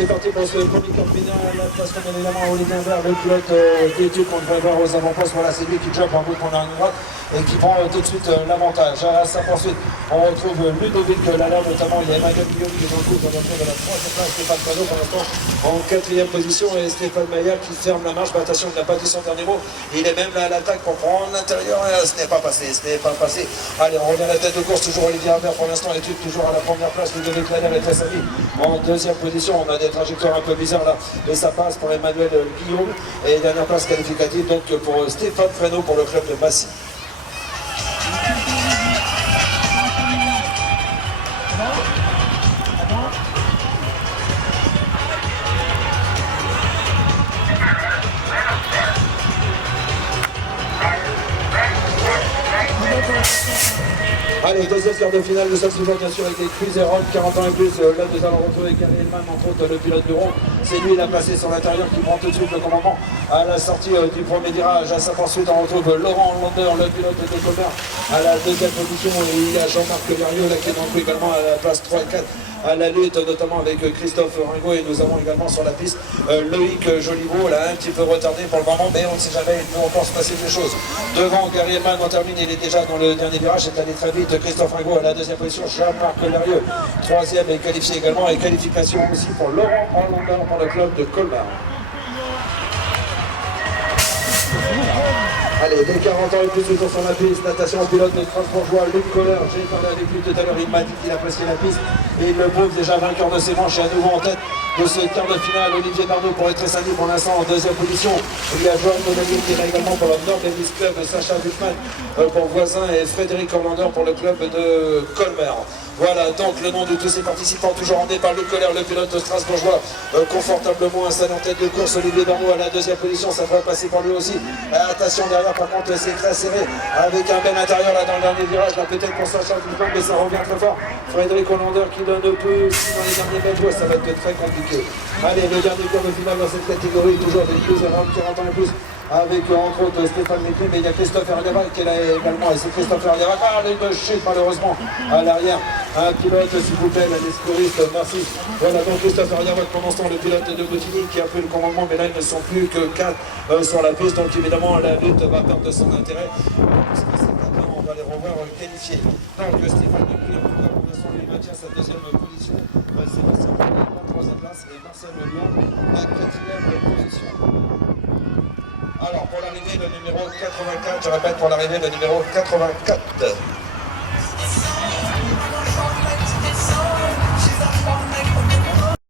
c'est parti pour ce premier tour final. La place qu'on a évidemment Olivier Imbert, le pilote d'études qu'on devrait voir aux avant-postes. Voilà, c'est lui qui joue en bout qu'on a en droite et qui prend tout de suite l'avantage. À sa poursuite, on retrouve Ludovic Lala, notamment. Il y a Emmanuel Guillaume qui est dans le coup dans la de la troisième place. Stéphane Pano pour l'instant en quatrième position et Stéphane Maillard qui ferme la marche. Mais attention, il n'a pas dit son dernier mot. Il est même là à l'attaque pour prendre l'intérieur. Ce n'est pas passé, ce n'est pas passé. Allez, on revient à la tête de course. Toujours Olivier Imbert pour l'instant. L'étude toujours à la première place. Ludovic Lala est à en deuxième position. On a des trajectoires un peu bizarres là, mais ça passe pour Emmanuel Guillaume. Et dernière place qualificative donc pour Stéphane Fresneau pour le club de Massy. Allez, deuxième quart de finale, le seul suivant bien sûr avec les Cruiserolles, 40 ans et plus. Là nous allons retrouver Gary Hellman, entre autres le pilote de rond. C'est lui, il a placé sur l'intérieur qui prend tout de suite le commandement à la sortie du premier virage. À sa poursuite, on retrouve Laurent Lander, le pilote de Commerce, à la deuxième position. Et il y a Jean-Marc Verriot là qui est dans le coup également à la place 3 et 4. À la lutte, notamment avec Christophe Ringo, et nous avons également sur la piste Loïc Joliveau, là un petit peu retardé pour le moment, mais on ne sait jamais, il peut encore se passer des choses. Devant Gary Hellman, on termine, il est déjà dans le dernier virage, c'est allé très vite. Christophe Ringo à la deuxième position, Jean-Marc Verrieux, troisième est qualifié également, et qualification aussi pour Laurent Hollander pour le club de Colmar. Allez, dès 40 ans et plus, toujours sur la piste, natation pilote de Strasbourgeois, Luc Kohler. J'ai parlé avec lui tout à l'heure, il m'a dit qu'il appréciait la piste. Et il le prouve déjà vainqueur de ses manches et à nouveau en tête de ce quart de finale. Olivier Bardot pour être samedi pour l'instant en deuxième position. Il y a Joël Monagnier qui est là également pour le Nord Davis Club, Sacha Buchmann pour Voisin et Frédéric Orlander pour le club de Colmar. Voilà donc le nom de tous ces participants, toujours emmené par Luc Kohler, le pilote strasbourgeois, confortablement installé en tête de course. Olivier Bardot à la deuxième position, ça devrait passer pour lui aussi. Attention derrière, par contre, c'est très serré avec un bel intérieur là dans le dernier virage, là peut-être pour Sacha Buchmann, mais ça revient très fort. Frédéric Orlander qui donne peu aussi dans les derniers mètres, ça va être très compliqué. Allez, le dernier quart de finale dans cette catégorie, toujours des 12 à 40 ans et plus, avec entre autres Stéphane Méclé, mais il y a Christophe Erdeval qui est là également, et c'est Christophe Erdeval. Ah, une chute malheureusement à l'arrière. Un pilote, s'il vous plaît, la secouriste, merci. Voilà donc Christophe Erdeval, pendant ce temps, le pilote de Bottigny qui a pris le commandement, mais là ils ne sont plus que 4 sur la piste, donc évidemment la lutte va perdre de son intérêt. Parce que ces 4 là, on va les revoir qualifiés. Donc Stéphane Méclé, pour l'instant, il maintient sa deuxième position. Sébastien Pagny en troisième place et Marcel Lyon en quatrième position. Alors pour l'arrivée, le numéro 84, je répète, pour l'arrivée, le numéro 84.